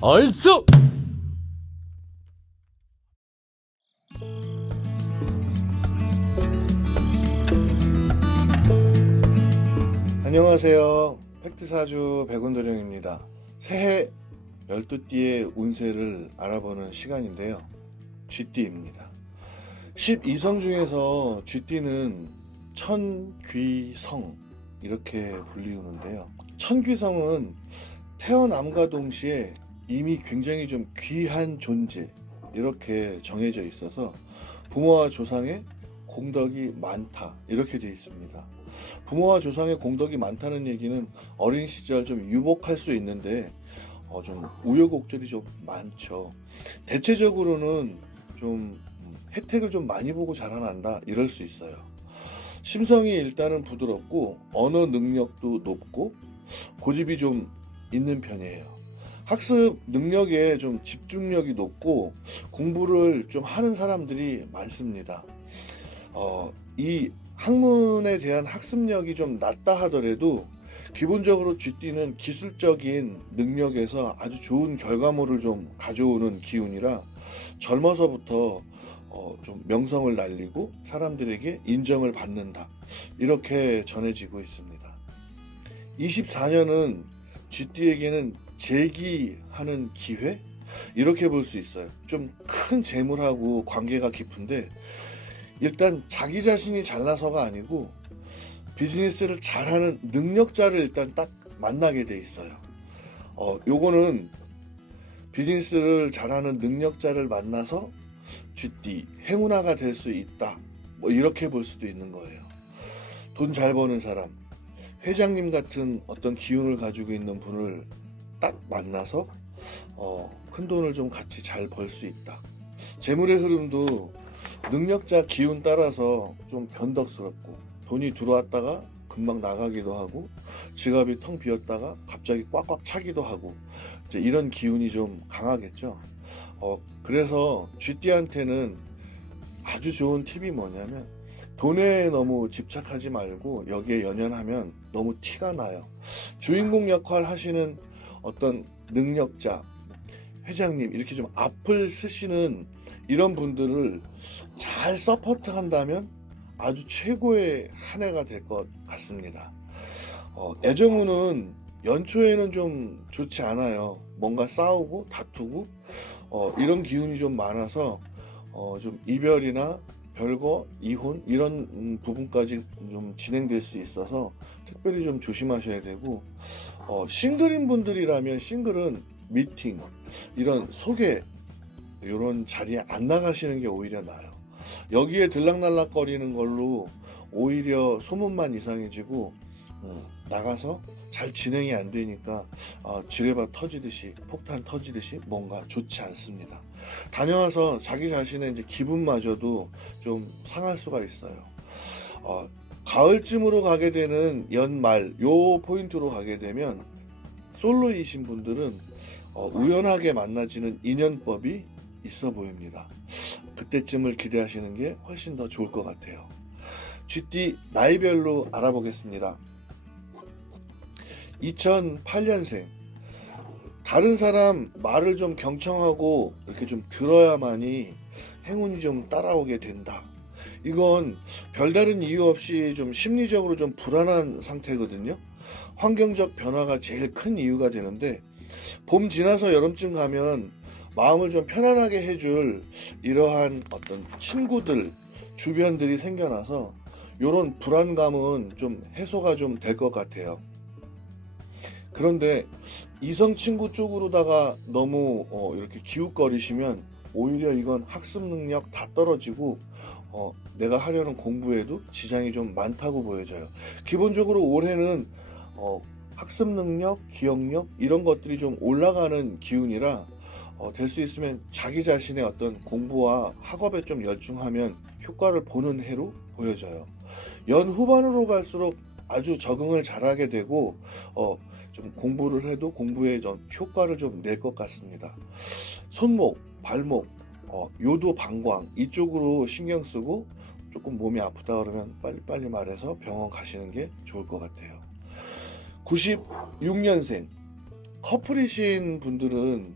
얼쑤! 안녕하세요. 팩트사주 백운도령입니다. 새해 12띠의 운세를 알아보는 시간인데요. 쥐띠입니다. 12성 중에서 쥐띠는 천귀성 이렇게 불리우는데요. 천귀성은 태어남과 동시에 이미 굉장히 좀 귀한 존재 이렇게 정해져 있어서 부모와 조상의 공덕이 많다 이렇게 되어 있습니다. 부모와 조상의 공덕이 많다는 얘기는 어린 시절 좀 유복할 수 있는데 좀 우여곡절이 좀 많죠. 대체적으로는 좀 혜택을 좀 많이 보고 자라난다 이럴 수 있어요. 심성이 일단은 부드럽고 언어 능력도 높고 고집이 좀 있는 편이에요. 학습 능력에 좀 집중력이 높고 공부를 좀 하는 사람들이 많습니다. 이 학문에 대한 학습력이 좀 낮다 하더라도 기본적으로 쥐띠는 기술적인 능력에서 아주 좋은 결과물을 좀 가져오는 기운이라 젊어서부터 좀 명성을 날리고 사람들에게 인정을 받는다 이렇게 전해지고 있습니다. 24년은 쥐띠에게는 재기하는 기회 이렇게 볼 수 있어요. 좀 큰 재물하고 관계가 깊은데 일단 자기 자신이 잘나서가 아니고 비즈니스를 잘하는 능력자를 일단 딱 만나게 돼 있어요. 요거는 비즈니스를 잘하는 능력자를 만나서 쥐띠 행운아가 될 수 있다 뭐 이렇게 볼 수도 있는 거예요. 돈 잘 버는 사람 회장님 같은 어떤 기운을 가지고 있는 분을 딱 만나서 큰 돈을 좀 같이 잘 벌 수 있다. 재물의 흐름도 능력자 기운 따라서 좀 변덕스럽고 돈이 들어왔다가 금방 나가기도 하고 지갑이 텅 비었다가 갑자기 꽉꽉 차기도 하고 이제 이런 기운이 좀 강하겠죠. 그래서 쥐띠한테는 아주 좋은 팁이 뭐냐면 돈에 너무 집착하지 말고 여기에 연연하면 너무 티가 나요. 주인공 역할 하시는 어떤 능력자 회장님 이렇게 좀 앞을 쓰시는 이런 분들을 잘 서포트 한다면 아주 최고의 한 해가 될 것 같습니다. 애정운은 연초에는 좀 좋지 않아요. 뭔가 싸우고 다투고 이런 기운이 좀 많아서 좀 이별이나 별거, 이혼 이런 부분까지 좀 진행될 수 있어서 특별히 좀 조심하셔야 되고 싱글인 분들이라면 싱글은 미팅 이런 소개 이런 자리에 안 나가시는 게 오히려 나아요. 여기에 들락날락거리는 걸로 오히려 소문만 이상해지고 나가서 잘 진행이 안 되니까 지뢰밭 터지듯이 폭탄 터지듯이 뭔가 좋지 않습니다. 다녀와서 자기 자신의 이제 기분마저도 좀 상할 수가 있어요. 가을쯤으로 가게 되는 연말 요 포인트로 가게 되면 솔로이신 분들은 우연하게 만나지는 인연법이 있어 보입니다. 그때쯤을 기대하시는 게 훨씬 더 좋을 것 같아요. 쥐띠 나이별로 알아보겠습니다. 2008년생 다른 사람 말을 좀 경청하고 이렇게 좀 들어야만이 행운이 좀 따라오게 된다. 이건 별다른 이유 없이 좀 심리적으로 좀 불안한 상태거든요. 환경적 변화가 제일 큰 이유가 되는데 봄 지나서 여름쯤 가면 마음을 좀 편안하게 해줄 이러한 어떤 친구들 주변들이 생겨나서 이런 불안감은 좀 해소가 좀 될 것 같아요. 그런데 이성 친구 쪽으로다가 너무 이렇게 기웃거리시면 오히려 이건 학습 능력 다 떨어지고 내가 하려는 공부에도 지장이 좀 많다고 보여져요. 기본적으로 올해는 학습 능력, 기억력 이런 것들이 좀 올라가는 기운이라 될 수 있으면 자기 자신의 어떤 공부와 학업에 좀 열중하면 효과를 보는 해로 보여져요. 연 후반으로 갈수록 아주 적응을 잘하게 되고 좀 공부를 해도 공부에 좀 효과를 좀 낼 것 같습니다. 손목, 발목, 요도 방광 이쪽으로 신경 쓰고 조금 몸이 아프다 그러면 빨리빨리 말해서 병원 가시는 게 좋을 것 같아요. 96년생 커플이신 분들은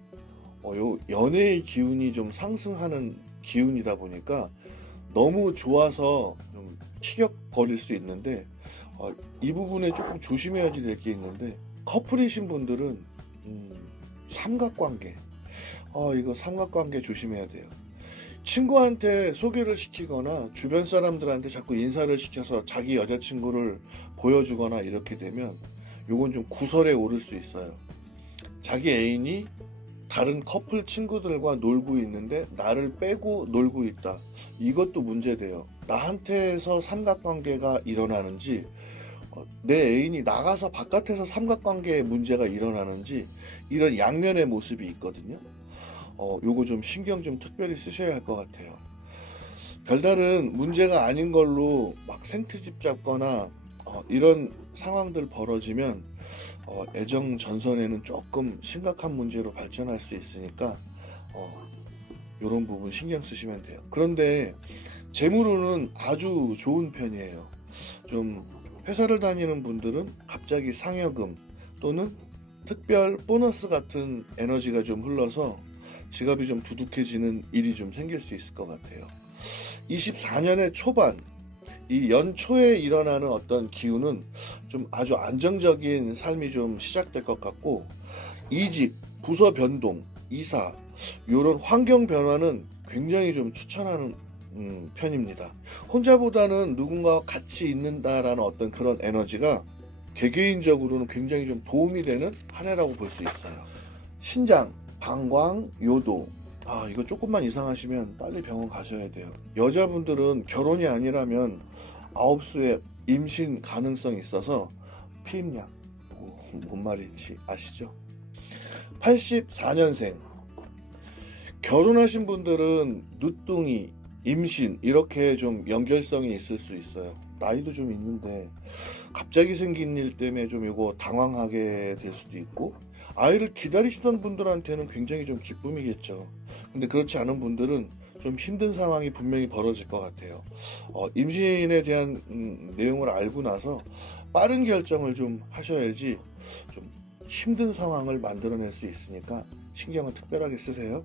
요 연애의 기운이 좀 상승하는 기운이다 보니까 너무 좋아서 좀 티격거릴 수 있는데 이 부분에 조금 조심해야지 될 게 있는데, 커플이신 분들은 삼각관계, 이거 삼각관계 조심해야 돼요. 친구한테 소개를 시키거나 주변 사람들한테 자꾸 인사를 시켜서 자기 여자친구를 보여주거나 이렇게 되면 요건 좀 구설에 오를 수 있어요. 자기 애인이 다른 커플 친구들과 놀고 있는데 나를 빼고 놀고 있다. 이것도 문제돼요. 나한테서 삼각관계가 일어나는지, 내 애인이 나가서 바깥에서 삼각관계에 문제가 일어나는지, 이런 양면의 모습이 있거든요. 요거 좀 신경 좀 특별히 쓰셔야 할 것 같아요. 별다른 문제가 아닌 걸로 막 생트집 잡거나 이런 상황들 벌어지면 애정 전선에는 조금 심각한 문제로 발전할 수 있으니까 이런 부분 신경 쓰시면 돼요. 그런데 재물운은 아주 좋은 편이에요. 좀 회사를 다니는 분들은 갑자기 상여금 또는 특별 보너스 같은 에너지가 좀 흘러서 지갑이 좀 두둑해지는 일이 좀 생길 수 있을 것 같아요. 24년의 초반, 이 연초에 일어나는 어떤 기운은 좀 아주 안정적인 삶이 좀 시작될 것 같고, 이직, 부서 변동, 이사, 이런 환경 변화는 굉장히 좀 추천하는 편입니다. 혼자보다는 누군가와 같이 있는다라는 어떤 그런 에너지가 개개인적으로는 굉장히 좀 도움이 되는 한 해라고 볼 수 있어요. 신장, 방광, 요도, 이거 조금만 이상하시면 빨리 병원 가셔야 돼요. 여자분들은 결혼이 아니라면 9수의 임신 가능성이 있어서 피임약, 뭔 말인지 아시죠? 84년생 결혼하신 분들은 늦둥이, 임신 이렇게 좀 연결성이 있을 수 있어요. 나이도 좀 있는데 갑자기 생긴 일 때문에 좀 이거 당황하게 될 수도 있고, 아이를 기다리시던 분들한테는 굉장히 좀 기쁨이겠죠. 근데 그렇지 않은 분들은 좀 힘든 상황이 분명히 벌어질 것 같아요. 임신에 대한 내용을 알고 나서 빠른 결정을 좀 하셔야지 좀 힘든 상황을 만들어낼 수 있으니까 신경을 특별하게 쓰세요.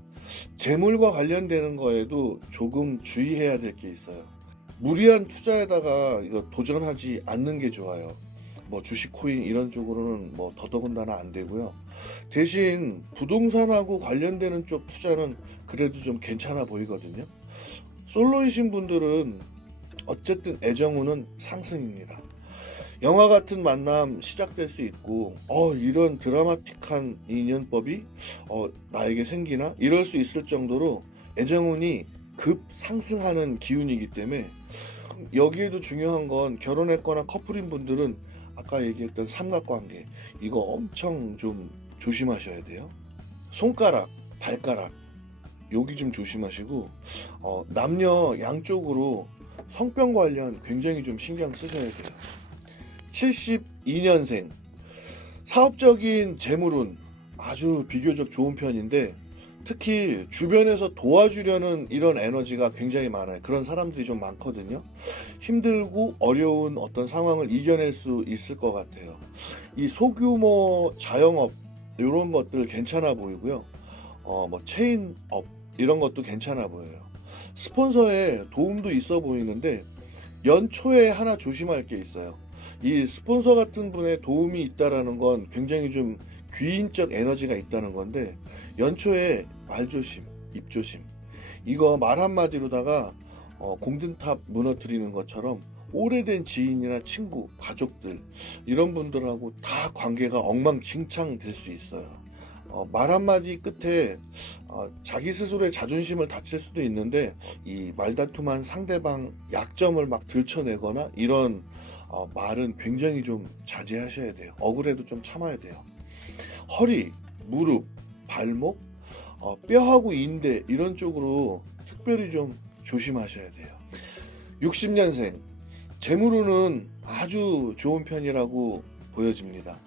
재물과 관련되는 거에도 조금 주의해야 될 게 있어요. 무리한 투자에다가 이거 도전하지 않는 게 좋아요. 뭐 주식, 코인 이런 쪽으로는 뭐 더더군다나 안 되고요. 대신 부동산하고 관련되는 쪽 투자는 그래도 좀 괜찮아 보이거든요. 솔로이신 분들은 어쨌든 애정운은 상승입니다. 영화 같은 만남 시작될 수 있고, 이런 드라마틱한 인연법이 나에게 생기나 이럴 수 있을 정도로 애정운이 급 상승하는 기운이기 때문에, 여기에도 중요한 건 결혼했거나 커플인 분들은 아까 얘기했던 삼각관계, 이거 엄청 좀 조심하셔야 돼요. 손가락, 발가락, 여기 좀 조심하시고, 남녀 양쪽으로 성병 관련 굉장히 좀 신경 쓰셔야 돼요. 72년생 사업적인 재물은 아주 비교적 좋은 편인데, 특히 주변에서 도와주려는 이런 에너지가 굉장히 많아요. 그런 사람들이 좀 많거든요. 힘들고 어려운 어떤 상황을 이겨낼 수 있을 것 같아요. 이 소규모 자영업 이런 것들 괜찮아 보이고요. 뭐 체인업 이런 것도 괜찮아 보여요. 스폰서의 도움도 있어 보이는데, 연초에 하나 조심할 게 있어요. 이 스폰서 같은 분의 도움이 있다라는 건 굉장히 좀 귀인적 에너지가 있다는 건데, 연초에 말 조심, 입 조심. 이거 말 한마디로다가 공든탑 무너뜨리는 것처럼 오래된 지인이나 친구, 가족들 이런 분들하고 다 관계가 엉망진창 될 수 있어요. 말 한마디 끝에 자기 스스로의 자존심을 다칠 수도 있는데, 이 말다툼한 상대방 약점을 막 들춰내거나 이런 말은 굉장히 좀 자제하셔야 돼요. 억울해도 좀 참아야 돼요. 허리, 무릎, 발목, 뼈하고 인대 이런 쪽으로 특별히 좀 조심하셔야 돼요. 60년생 재물운은 아주 좋은 편이라고 보여집니다.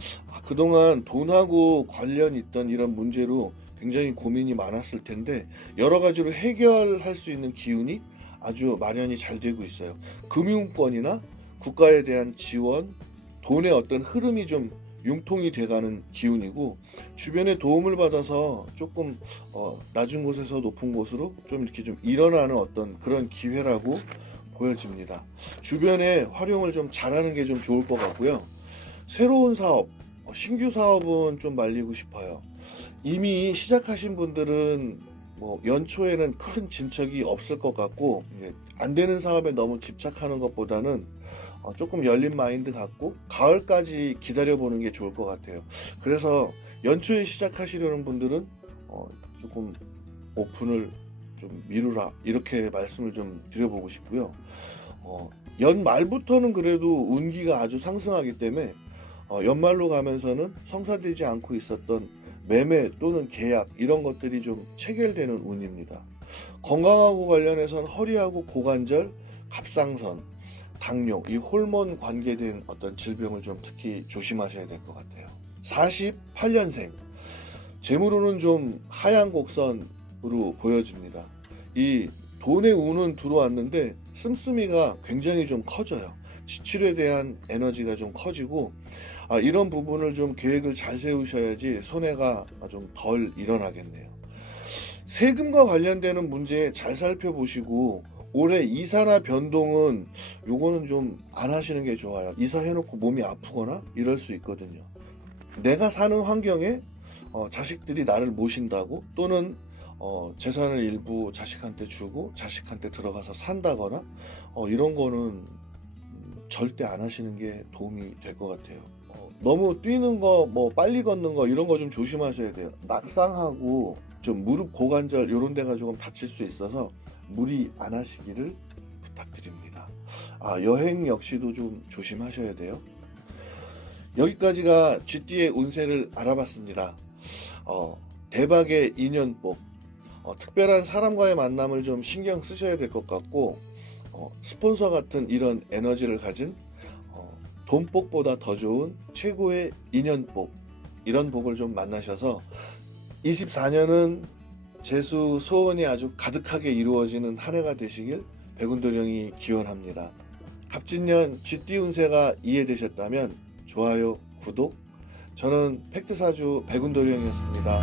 그동안 돈하고 관련 있던 이런 문제로 굉장히 고민이 많았을 텐데, 여러 가지로 해결할 수 있는 기운이 아주 마련이 잘 되고 있어요. 금융권이나 국가에 대한 지원, 돈의 어떤 흐름이 좀 융통이 돼가는 기운이고, 주변의 도움을 받아서 조금 낮은 곳에서 높은 곳으로 좀 이렇게 좀 일어나는 어떤 그런 기회라고 보여집니다. 주변에 활용을 좀 잘하는 게 좀 좋을 것 같고요. 새로운 사업, 신규 사업은 좀 말리고 싶어요. 이미 시작하신 분들은 뭐 연초에는 큰 진척이 없을 것 같고, 안 되는 사업에 너무 집착하는 것보다는 조금 열린 마인드 갖고 가을까지 기다려보는 게 좋을 것 같아요. 그래서 연초에 시작하시려는 분들은 조금 오픈을 좀 미루라, 이렇게 말씀을 좀 드려보고 싶고요. 연말부터는 그래도 운기가 아주 상승하기 때문에 연말로 가면서는 성사되지 않고 있었던 매매 또는 계약, 이런 것들이 좀 체결되는 운입니다. 건강하고 관련해서는 허리하고 고관절, 갑상선, 당뇨, 이 호르몬 관계된 어떤 질병을 좀 특히 조심하셔야 될 것 같아요. 48년생, 재물운은 좀 하향 곡선으로 보여집니다. 이 돈의 운은 들어왔는데 씀씀이가 굉장히 좀 커져요. 지출에 대한 에너지가 좀 커지고, 이런 부분을 좀 계획을 잘 세우셔야지 손해가 좀 덜 일어나겠네요. 세금과 관련되는 문제 잘 살펴보시고, 올해 이사나 변동은 요거는 좀 안 하시는 게 좋아요. 이사해놓고 몸이 아프거나 이럴 수 있거든요. 내가 사는 환경에 자식들이 나를 모신다고, 또는 재산을 일부 자식한테 주고 자식한테 들어가서 산다거나 이런 거는 절대 안 하시는 게 도움이 될 것 같아요. 너무 뛰는 거, 뭐 빨리 걷는 거, 이런 거 좀 조심하셔야 돼요. 낙상하고 좀 무릎, 고관절 이런 데가 조금 다칠 수 있어서 무리 안 하시기를 부탁드립니다. 여행 역시도 좀 조심하셔야 돼요. 여기까지가 쥐띠의 운세를 알아봤습니다. 대박의 인연복, 특별한 사람과의 만남을 좀 신경 쓰셔야 될 것 같고, 스폰서 같은 이런 에너지를 가진 돈복보다 더 좋은 최고의 인연복, 이런 복을 좀 만나셔서 24년은 재수 소원이 아주 가득하게 이루어지는 한 해가 되시길 백운도령이 기원합니다. 갑진년 쥐띠 운세가 이해되셨다면 좋아요, 구독. 저는 팩트사주 백운도령이었습니다.